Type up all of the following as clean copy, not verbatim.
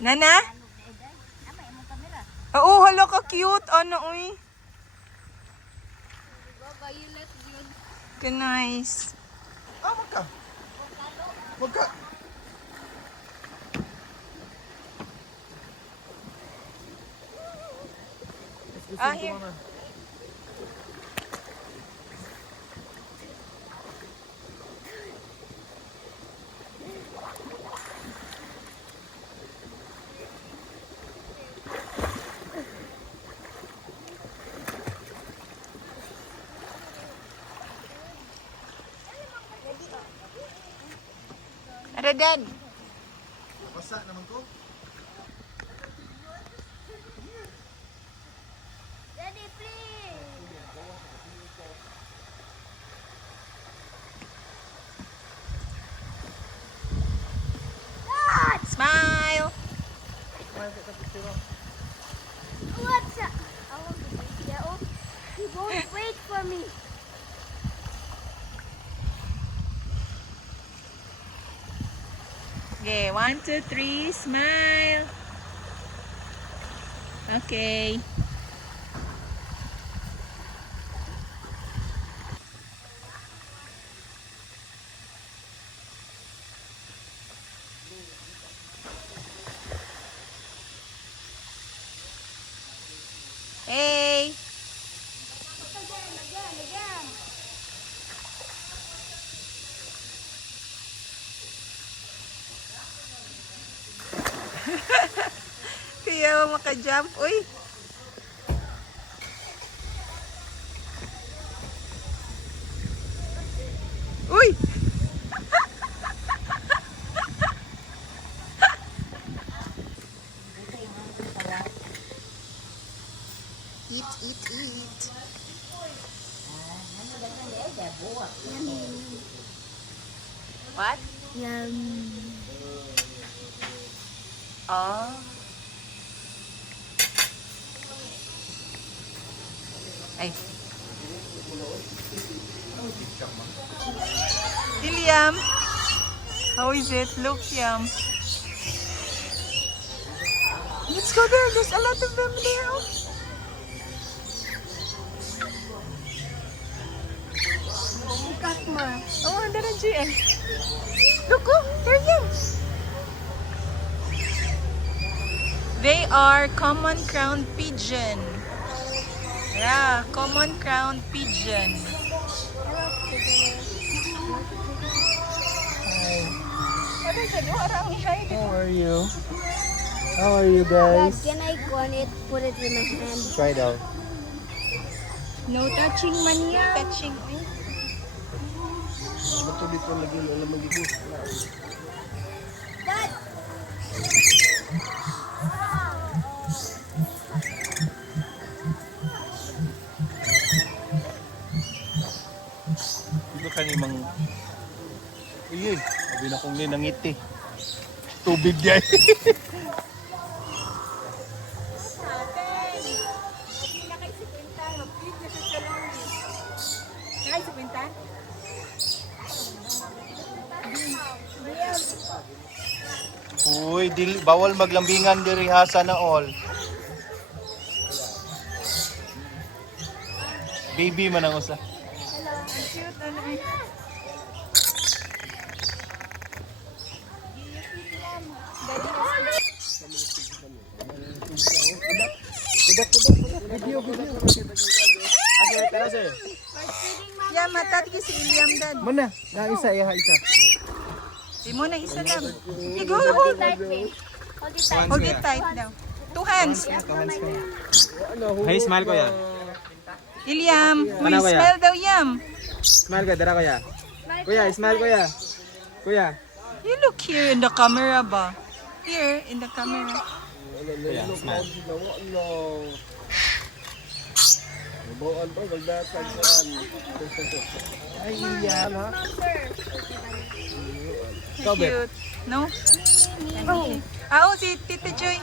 Nana? Oo, hala ka cute. Ano, uy. Ka nice. Ah, wag ka. Wag ka. Ah, here. Ada dad. Basa naman ko. Daddy, please. Smile. What's up? I want the video. He won't wait for me. Okay, 1, 2, 3, smile. Okay. Hey. Again. Kaya maka-jump. Uy. Uy. Eat. What? Yum. Oh. Ay. Iliam. How is it? Look, Yum. Let's go there. There's a lot of them there. Oh. Oh, under the GM. Look, oh, there you. They are common crowned pigeon. Yeah, common crowned pigeon. How are you? How are you Dad, guys? can I go on it? Put it in my hand. Try it out. No touching man yan. Touching. Matulit ko lagi alam mo gitu. Dad. Dito kanimang Iye, sabi na kong ninangiti. Tubig yan. Uy, bawal maglambingan diri ha sana all. Baby man ang usa. Yeah, matat si Iliam dad. Mana? Na isa isa. Di mo na isa lang. Okay, go, hold. Tight, babe. Hold it tight. Hold it tight now. Two hands. Hey, smile ko ya. Iliam, uy, Mana, kuya? smell daw Yam. Smile ka, dara ko ya. Kuya, smile ko ya. Kuya. You look here in the camera ba? Here in the camera. Kuya, smile. Ay, Iliam ha. Cute. No? Oh, si Tita Joy.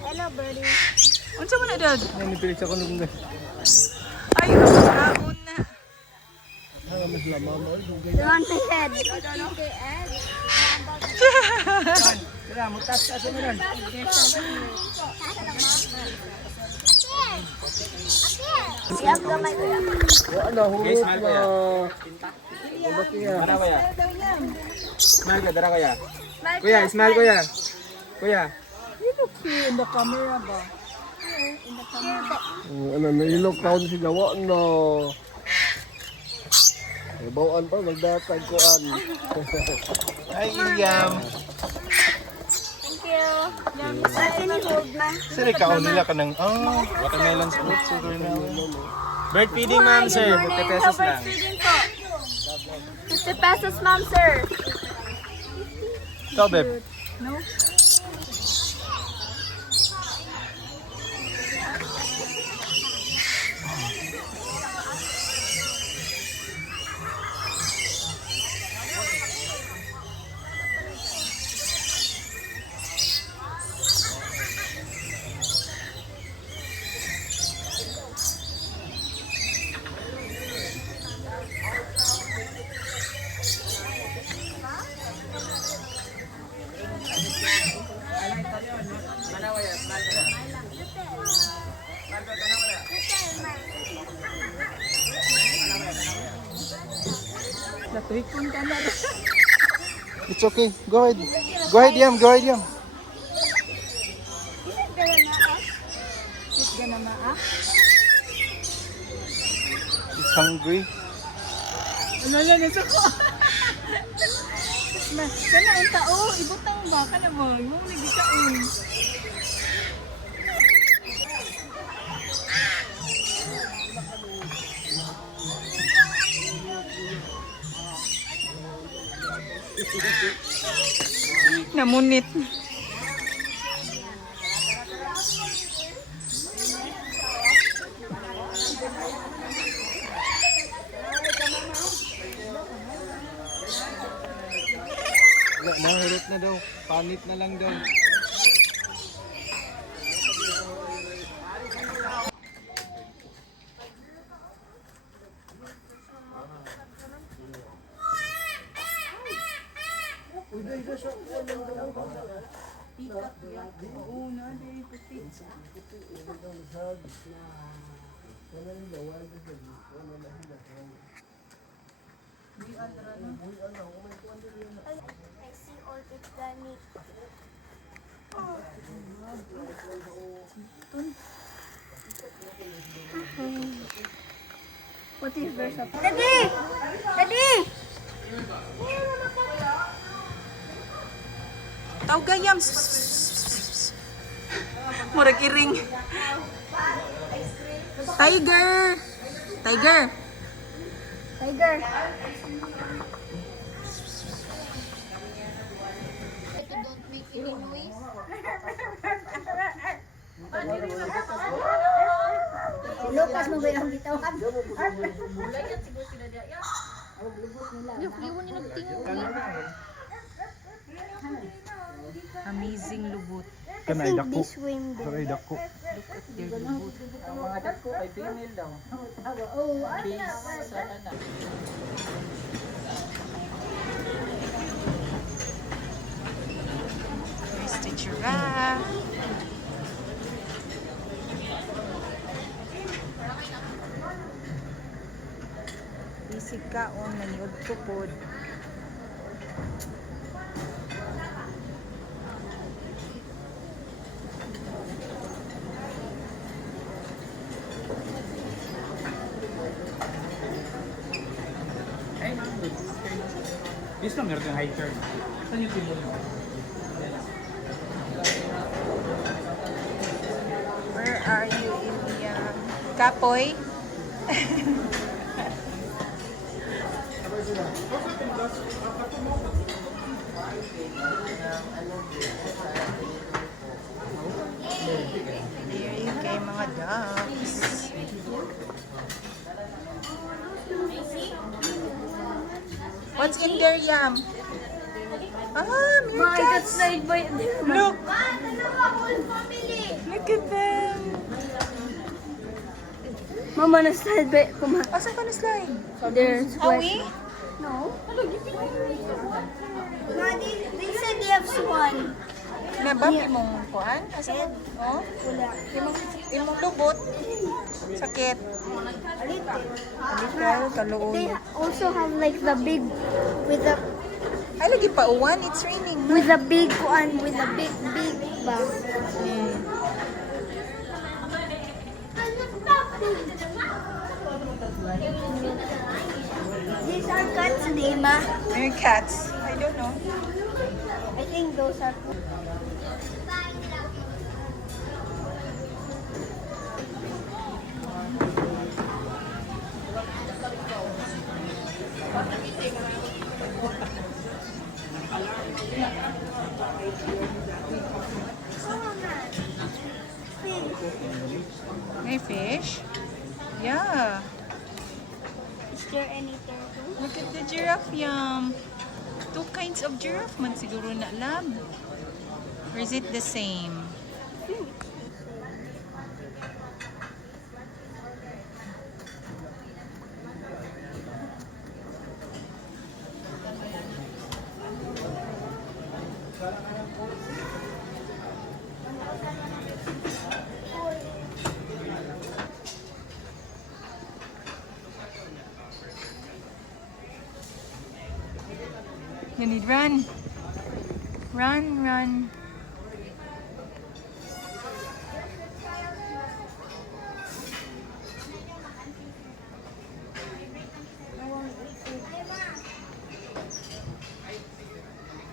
Hello, birdie. Unsa man na dad? Nanipilit ako nung Ay, kaon na. mas lamang. They're on my head. Okay, Ed. Tara, mutas ka sa meron. Siap gamay ko yan. Okay, smile kuya. Mana kuya? Smile ka, dara kuya. Kuya, smile kuya. Kuya. You look here in the camera ba? Ano, nailok taon si gawa no. Bawaan pa, magdatag ko an. Ay, Iyam. Thank you. Ate ni hold na. Sir, ikaw nila ka ng, watermelon fruit, sugar na. Bird feeding ma'am sir, 50 pesos lang. Feeding po. 50 pesos, ma'am, sir. Ikaw, Beb. No? Natuikon ka na. It's okay. Go ahead. Go ahead, Yam. Go ahead, Yam. Sit ka na maa. He's hungry. Ano yan, nasa ko. Kana ang tao, ibutang ba? Kana mo, yung nagikaon. Namunit. Wala na, hirot na daw. Panit na lang daw. I see all it's gani. What is verse of Daddy! Daddy! Taugayam. Murag iring. Tiger. Tiger. Tiger! Lucas mo ba yung gitawan? Amazing lubot. I think this swim Sorry, dako. Ang mga dako ay female daw. Here's the giraffe. Isig kaon, naniod ko pod. This one meron yung high turn. Saan yung pili nyo? Where are you, Iliam? Kapoy? There you kay mga ducks. What's in there, Yam? Ah, meerkats! Look! Look at them! Mama, na-slide ba? Asan ka na-slide? There's Awi? No. They said they have swan. Na ba imong kuan? Asa mo? Oh? Wala. Imong lubot. Sakit. Alikal, kaluoy. They also have like the big, with the, Ay, lagi pa uwan. It's raining. No? with the big one, with the big bag. These are cats, Neema. May cats. I don't know. I think those are. May fish? Yeah. Is there any turtle? Look at the giraffe, yum. Two kinds of giraffe man siguro na lab. Or is it the same? You need run. Run, run.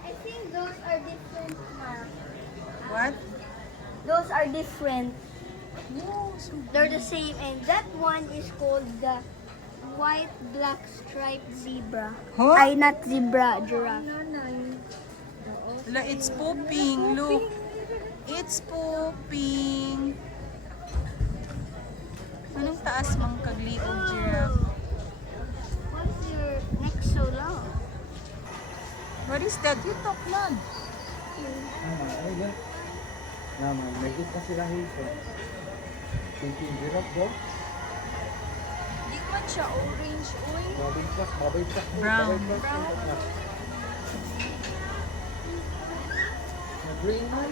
I think those are different, Ma. What? Those are different. No, so They're the same, and that one is called the white black striped zebra. Huh? Ay, not zebra, giraffe. Wala, it's pooping. Look. It's pooping. Anong taas mang kagliog giraffe? What's your neck so long? What is that? You talk lang. Naman, may kita sila hito. Thinking giraffe daw. Di man siya orange, oy. Babay truck. Brown. Green man.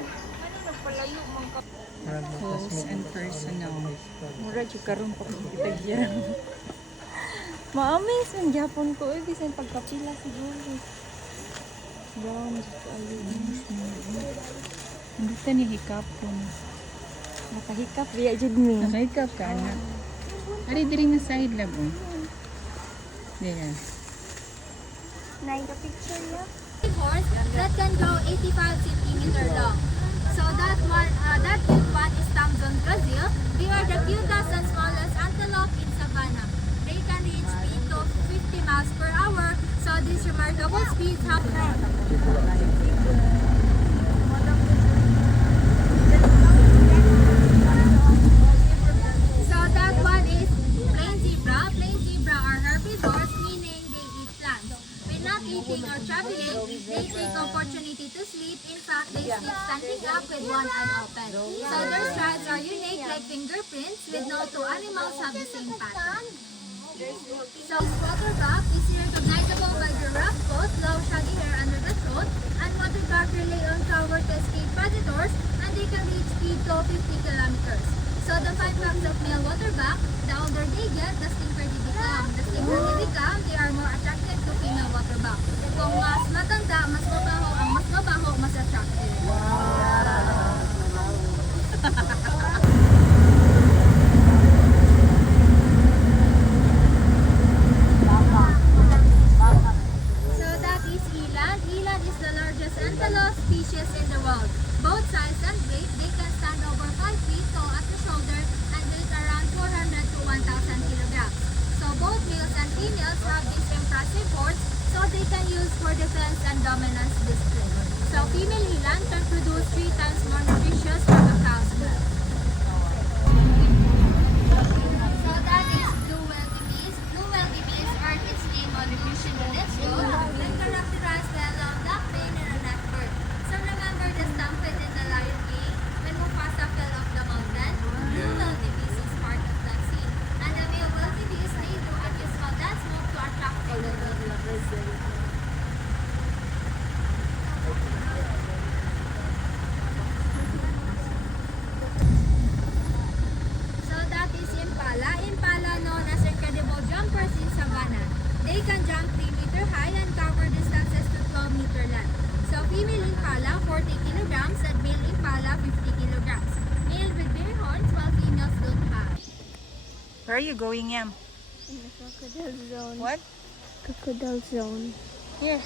Close and personal. Mura yung karoon pa kung kita dyan. Ma-amaze ang Japon ko. Eh, bisan pagkapila siguro. Brown. Hindi ta ni hikapon. Nakahikap, riya jud mi. Nakahikap ka na. Ari, diri na side lab. Oh. Dira. Nine the picture niya. Horse that can grow 85 centimeter long. So that cute one is Tamzon, Brazil. They are the cutest and smallest antelope in savanna. They can reach speed of 50 miles per hour. So these remarkable speeds have So that one is plain zebra. Plain zebra are herbivores, meaning they eat plants. When not eating or traveling, they take opportunity to sleep. In fact, they sleep standing up with one eye open. So their strides are unique like fingerprints, with no two animals have the same pattern. So waterbuck is recognizable by their rough coat, low shaggy hair under the throat, and waterbuck rely on cover to escape predators, and they can reach speed to 50 kilometers. So the 5 packs of male waterbuck, the older they get, the stinker they become. The stinker they become, they are more attractive to female waterbuck. Kung mas matanda, mas mabaho, ang mas mabaho, mas attractive. So that is eland. Eland is the largest antelope species in the world. Both size and weight, they can stand over 5 feet tall at the shoulder and weigh around 400 to 1,000 kilograms. So both males and females have these impressive horns, so they can use for defense and dominance display. So female eland can produce 3 times more nutritious than the cow's milk. So that is blue wildebeest. Blue wildebeest earned its name on Nutrition UNESCO and characterized by a long black mane and a neck bird. So remember the stampede in the Lion King when Mufasa fell off the mountain? Blue wildebeest is part of that scene. And the male wildebeest, they do a useful dance move to attract other wildebeest. Female impala 40 kilograms and male impala 50 kilograms. Male with bare horns while females don't have. Where are you going, Yam? In the crocodile zone. What? Crocodile zone. Here.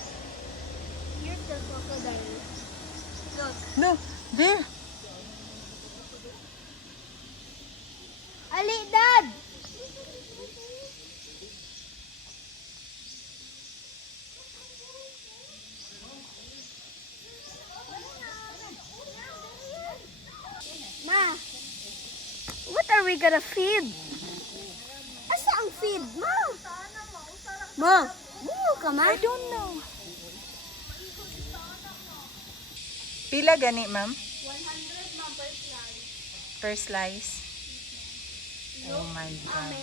Here's the crocodile. Look. No, there. Ali, Dad! Ma, what are we gonna feed? Asa ang feed, Ma? Ma, buo ka, Ma? I don't know. Pila gani, ma'am? 100, Ma, per slice. Per slice. Oh my God.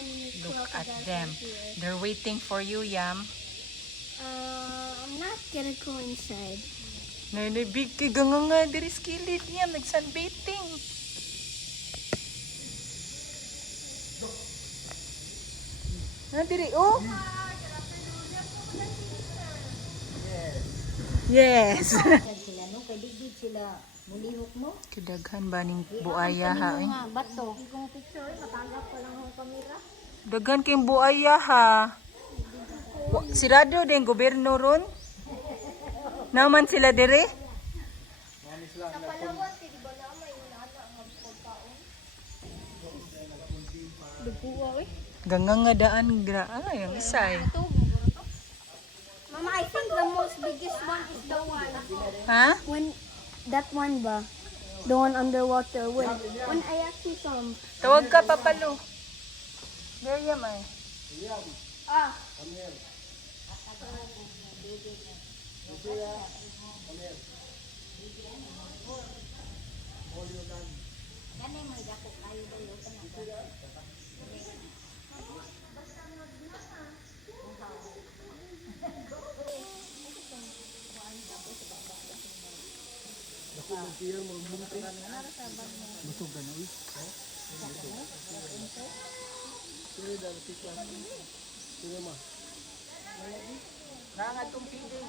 Look at them. They're waiting for you, Yam. I'm not gonna go inside. Nay, big kay ganganga diri sa kilid, Yam. Nagsunbathing. Diri, oh. Yes. Kadaghan ba ning buaya ha? Eh? Bato. Daghan kayong buaya ha. Sirado din gobyerno ron. Naman sila dire? Gangang nga daan gra. Ay, ang isay. Mama, I think the most biggest one is the one. Ha? When that one ba? The one underwater. When I actually saw him. Tawag ka, Papalo. There, Yam ay. Ah. Nangad kong feeding.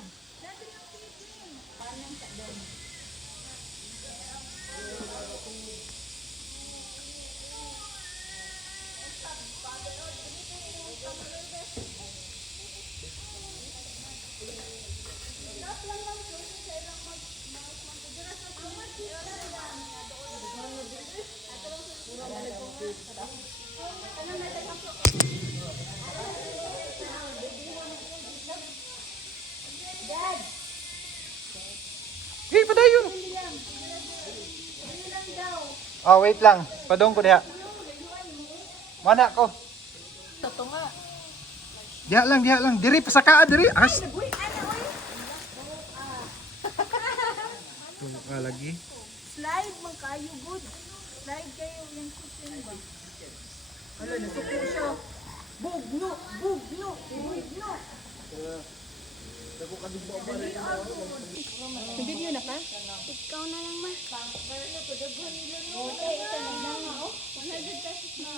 Hey, padayon. Oh, wait lang. Padong ko diha. Mana ko? Toto nga. Diha lang. Diri pasakaan diri. As. Lagi. Slide man kayo, good. Slide kayo yung kusin ba? Ala, nasuko siya. Bugno. Video na ka? Ikaw na lang, Ma. Okay, ito na lang, oh. 100 pesos na.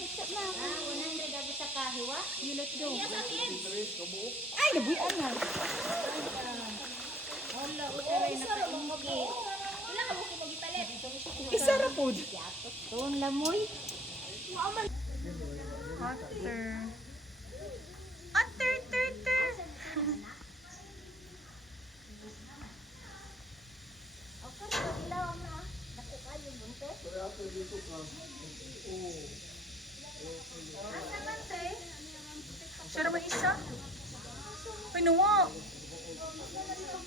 What's up, Ma? 100 dapat sa kahiwa. You let's go. Ay, nabuyan na. Wala, utaray na kaingki. Wala ka mo kung magipalit. Isa ra po. Doon, lamoy. Otter. Otter. Okay, ilaw na. Dako kayo, bunte. Asa man, te? Siya naman isa. Ay, nawa.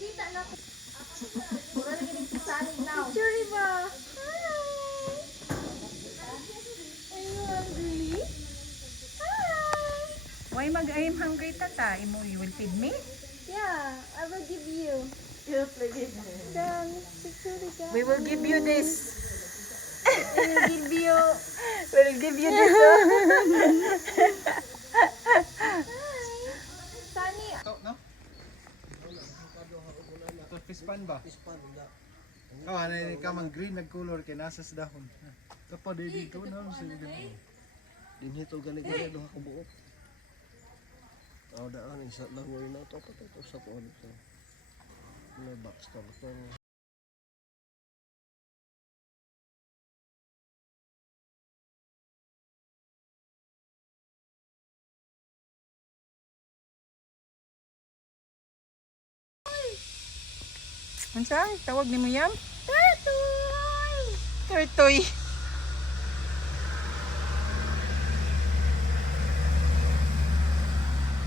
Kita na. Mura na ginig sa salig now. Picture ba? Hi! Are you hungry? Hi! Why mag-I'm hungry, tata? You will feed me? Yeah, I will give you. Then, picture the guy. We will give you this. I will give you. We'll give you this. Sunny. Ito, no? Ito, pispan ba? Pispan, wala. Ano ka mang green nag-color kay nasa sa dahon. Kapag dito na, sa ganito. Dinhito gani-gani doon ako buot. Tao daan, isa lang mo na ito. Ito sa kuwan ito. May backstop ito. Unsa? Tawag ni mo yam? Turtoy.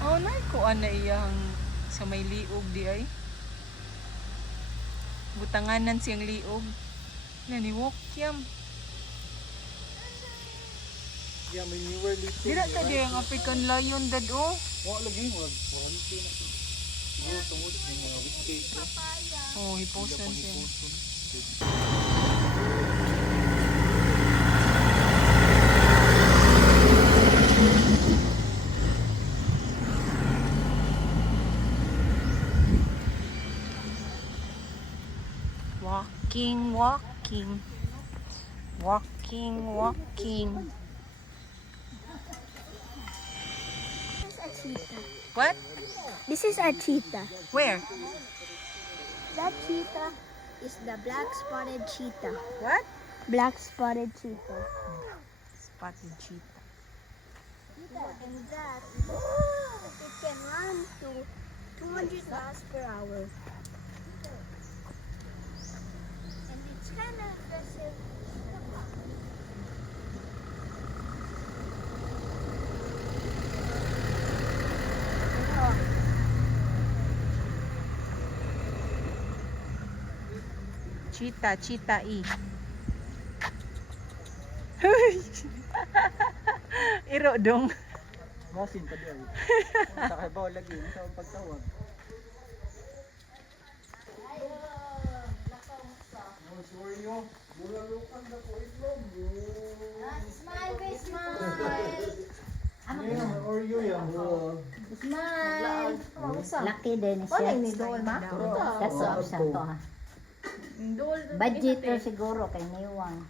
Oh, nay ko ana iyang sa may liog di ay. Butanganan siyang liog. Naniwok yam. Yeah, may newer dito. Dira ta di ang African lion dad oh. Wa lagi mo warranty na. Siguro tungod sa mga weekdays. Oh, hiposan siya. Walking, walking. Walking, walking. What? This is a cheetah. Where? That cheetah is the black spotted cheetah. What? Black spotted cheetah. Spotted cheetah. And that, it can run to 200 miles per hour. And it's kind of aggressive. Cheetah, cheetah e. Iro dong. Masin pa diyan. Sa kabaw lagi sa pagtawag. Oreo yan. Laki din siya. That's all siya to ha. Budget to siguro kay niwang.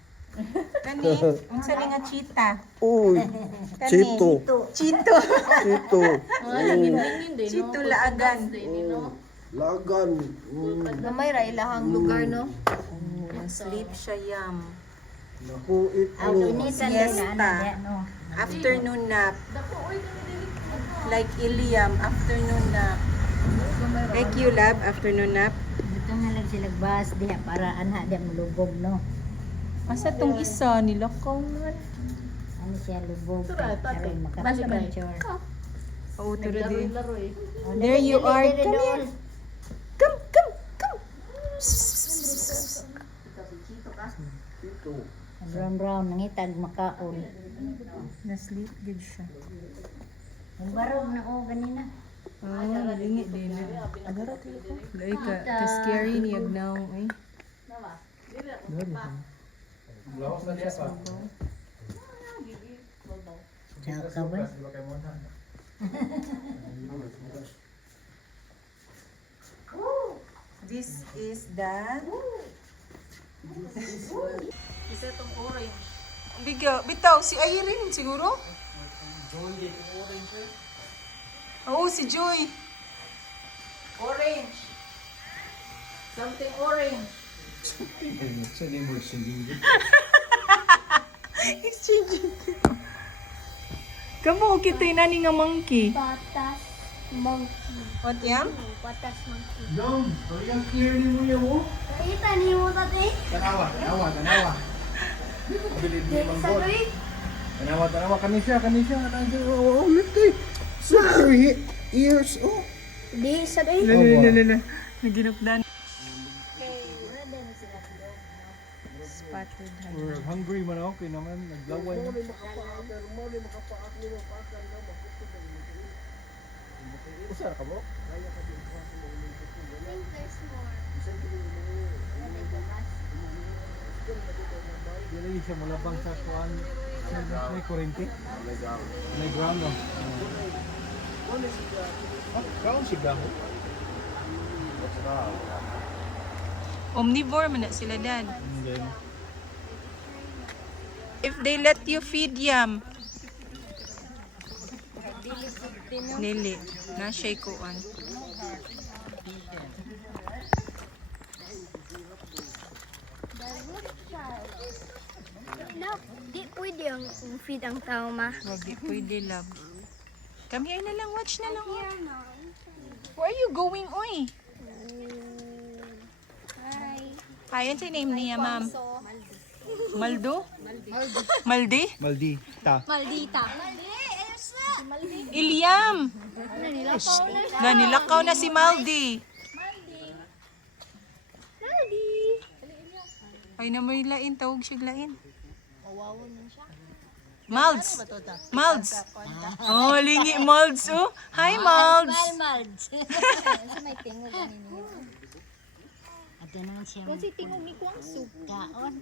Kani, unsa ni nga cheetah? Uy, Kani. Chito. Chito. Chito. Chito laagan. Lagan. Gamay ra ilahang lugar no. Sleep siya yam. Naku, Ang ito. initan din Siesta. na ano no. Afternoon nap. Like Iliam, afternoon nap. Like you love, afternoon nap. Dito nga lang sila bas diha para anha diha mulubog no. Asa tong isa nila man. Ano siya lubog karon maka-picture. Oh, turo di. There you are. Come here. Come, come, come. Brown nangitag makaon. Na-sleep good siya. Ang barog na o ganina. Oh, lingi din. Agara kayo ko. Dahil ka scary ni Agnaong eh. Tsaka ba? This is the... Isa itong orange. Bitaw, si Irene siguro? Oo, si Joy. Orange. Something orange. He's changing. Kamu, kita nani nga monkey. Patas monkey. What yan? Patas monkey. Dong, yung clear ni mo yan mo. Kita ni mo tadi. Tanawa. Bilid mo mang god. Sabi, Tanawa. Kanisya. Oh, liti. So, your ears, oh. di sabi. Lala. Naginukdan. Spotted We're hungry man ako, kaya naman naglaway. Usar ka mo? Dili siya mulabang sa kuan. May kurente. May ground no. Ground si Gaho. Omnivore man na sila dad. And then, If they let you feed yam. Nili. Na siya kuan. Love, di pwede ang feed ang tao, ma. Wag di pwede, love. Come here na lang, watch na lang. Where are you going, oy? Hi. Ayan si name niya, ma'am. Maldo? Maldi? Maldita. Maldita. Iliam! Nanilakaw na si Maldi. Ay na may lain, tawag siya lain. Malds. Malds. Oh, lingi Malds, oh. Hi, Malds. Malds. Sa may tingog niya. Ato naman siya. Kung si tingog ni Kuang Su. Kaon.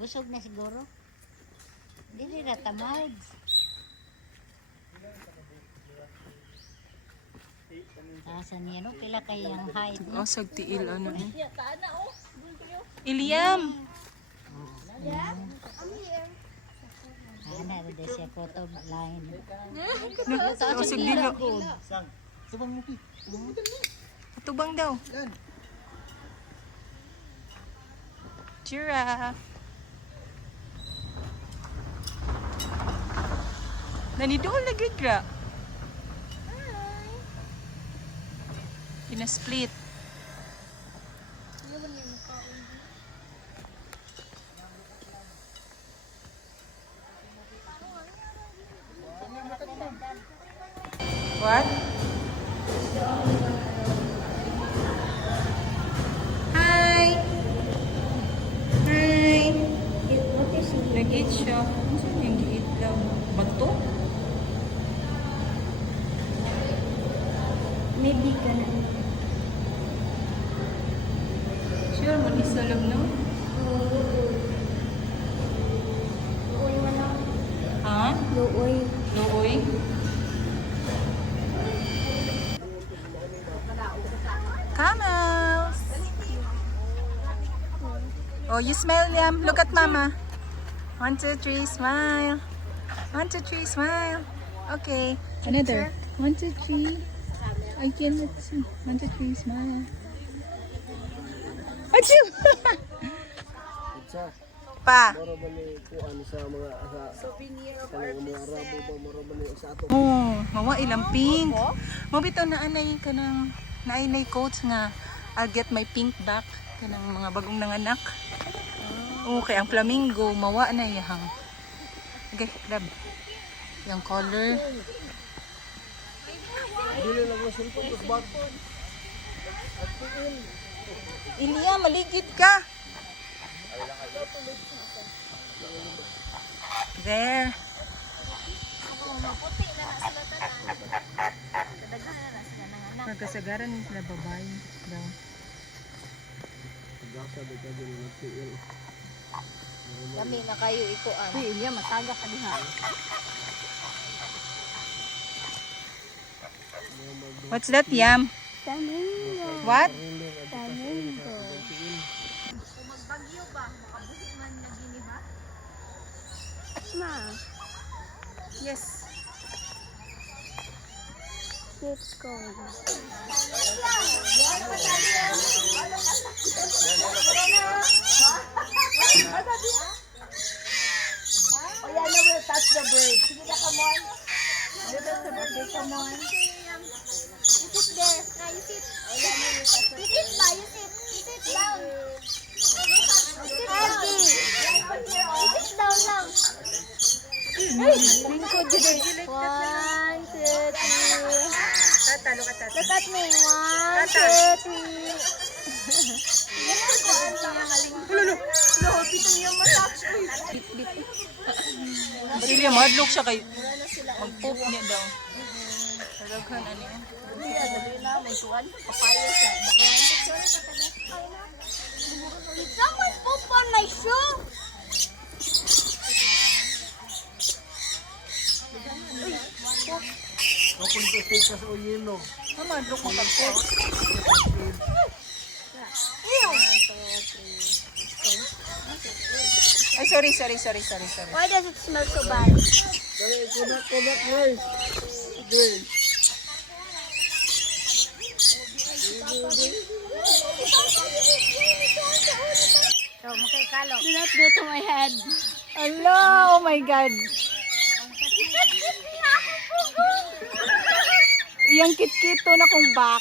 Busog na siguro. Dili na tamad. Asan niya no? Pila kayo ang height. Oh, sagtiil, ano eh. Iliam. Ana rin siya photo line. Oh, sagdilo. Tubang daw. Giraffe. Nanidool na gra. Kina-split. What? Hi! Hi! Nag-eat siya. Yung gi-eat lang. Bato? Maybe ka na. Sure, mag-isalab no? Luoy mo na. Ha? Luoy. Looy? Camels! Oh, you smile, Liam. Look at Mama. 1, 2, 3, smile. 1, 2, 3, smile. Okay. Another. 1, 2, 3. I cannot see. 1, 2, 3, smile. Achoo! Pa. Oh, mawa ilang pink. Mabitaw na anay ka ng nainay coach nga I'll get my pink back kanang mga bagong nanganak. Okay, ang flamingo mawa na yang. Okay, grab. Yung color. Ilia, maligid ka. There. Nagkasagaran sila babae daw. Kami na kayo ikuan. Uy, Ilia, mataga ka diha. What's that, Yam? Flamingo. What? Flamingo. Ma, Yes. let's go. Oh, yeah, no, we'll touch the bird. Sige na, come on. We'll touch the bird, come on. You sit there. Now you sit. Oh, yeah, no, we'll touch the You sit ba? You sit. You sit down. Happy. You sit down lang. Lingkod yun eh. 1, 2, 3. Look at me. 1, 2, 3. Silya, madlock siya kay mag-poop niya daw. Talaghan ano yan. Did someone poop on my shoe? Madlock mo tag-poop. Ay, sorry. Why does it smell so bad? So, makikalo. Do not go to my head. Ala, oh my God. Iyang kit-kito na kong back.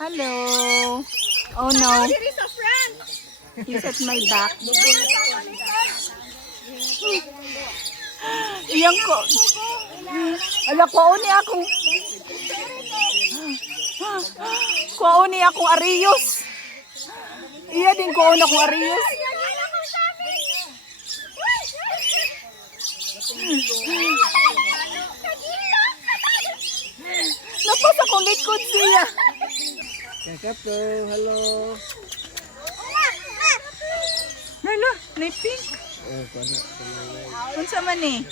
Hello. Oh no. He's a friend. He's at my back. Iyang ko. Ala, kuhaon niya akong... Kuhaon niya akong Arius. Iya din kuhaon akong Arius. Napos akong likod siya. Kakapo, hello. Nala, naipink. Oh, pana. Unsa man ni?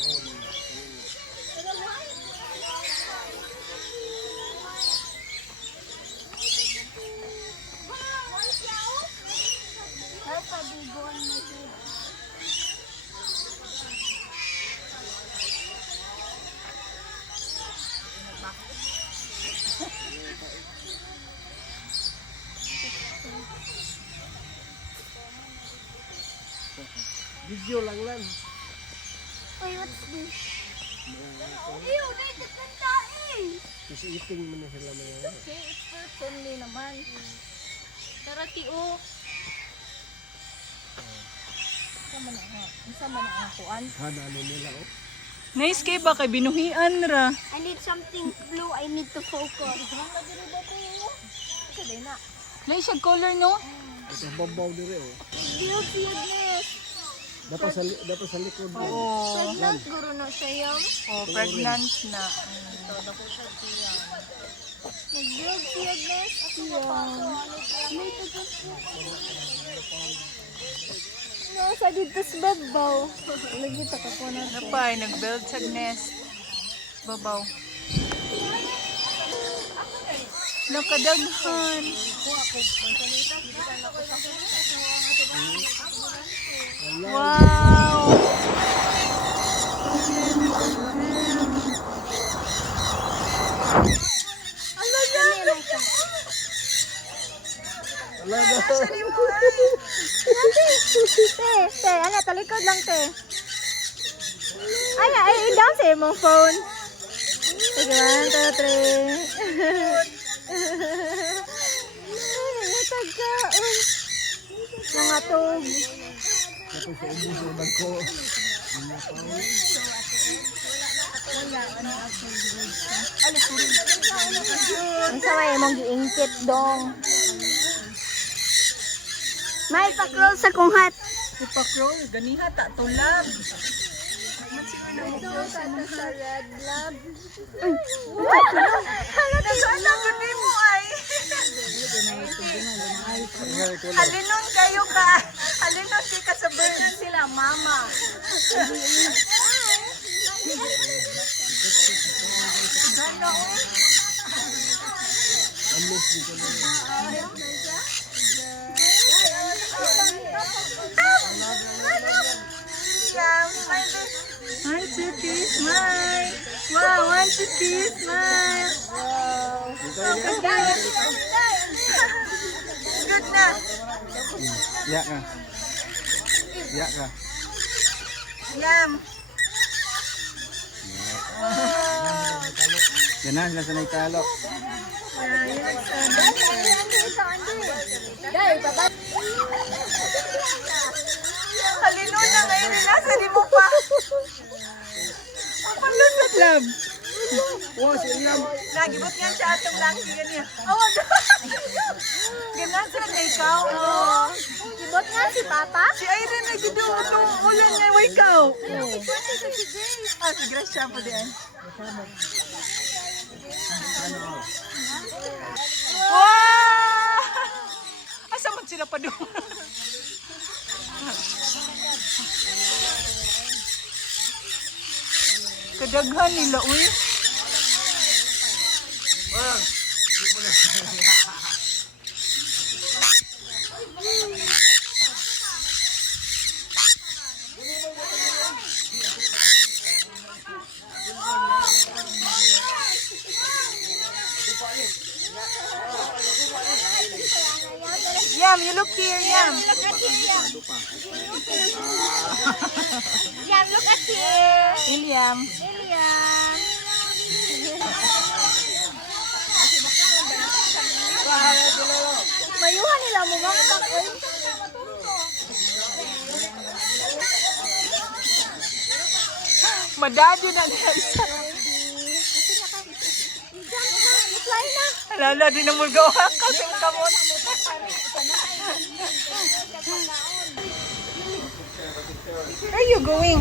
Video lang lang. Wait, what's this? Ew, nagkakanta eh. Kasi eating mo na sila mga. Okay, it's personally naman. Tara, Tio. Isa man ang kuan. Hanano nila oh. Nice kay ba kay binuhian ra. I need something blue. I need to focus. Kasi na. Lay siya color no? Ito babaw dire oh. Build goodness. Dapat sa likod. Oo. Pregnant guro na siya yung. Oh, pregnant na. Nag-build goodness. No, sa dito sa babaw. Lagi ta ka na. Napay, nag-build sa nest. Babaw. Nakadaghan. Wow! Wala na. Te, ano, talikod lang, te. Ay, down sa imong phone. Sige, 1, 2, 3. Mga tog. Tapos sa ubos ng bangko. Ang saway mong giingkit dong. May pakrol sa kong hat. Ipakrol, ganiha ta tulab. Sa red lab. Nagana gani mo ay. Halinon kayo ka. Halinon kay ka sa burden sila, mama. Gano One, two, three, smile. Wow, 1, 2, 3, smile. Good na. Ya ka. Ya ka. Yum. Yan na, sila sanay kalok. Halinon na ngayon nila. Sali mo pa. Ang panlusad lab. Oh, si Liam. Nagibot nga siya atong langki ganyan. Awag. Ganyan sila na ikaw. Oh. Ibot nga si Papa. Si Irene na gido itong ulan nga wa ikaw. Ah, si Grace siya po diyan. Wow! Asa man sila pa doon? Kadaghan nila, uy. Yam, you look here, Yam. Yam, look at here. Iliam. Iliam. Mayuhan nila mo mga kakoy. Madadyo na niya isa. Fly na. Lala, di na mo gawa kasi kamot. Where are you going?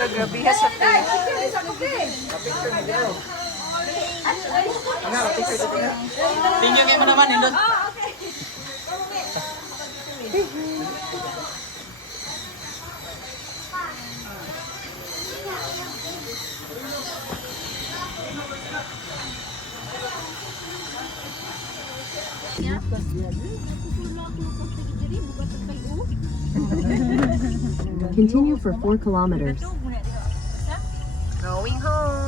Nagabiha sa Tingnan kayo mo naman, Indot. Continue for 4 kilometers. Going home.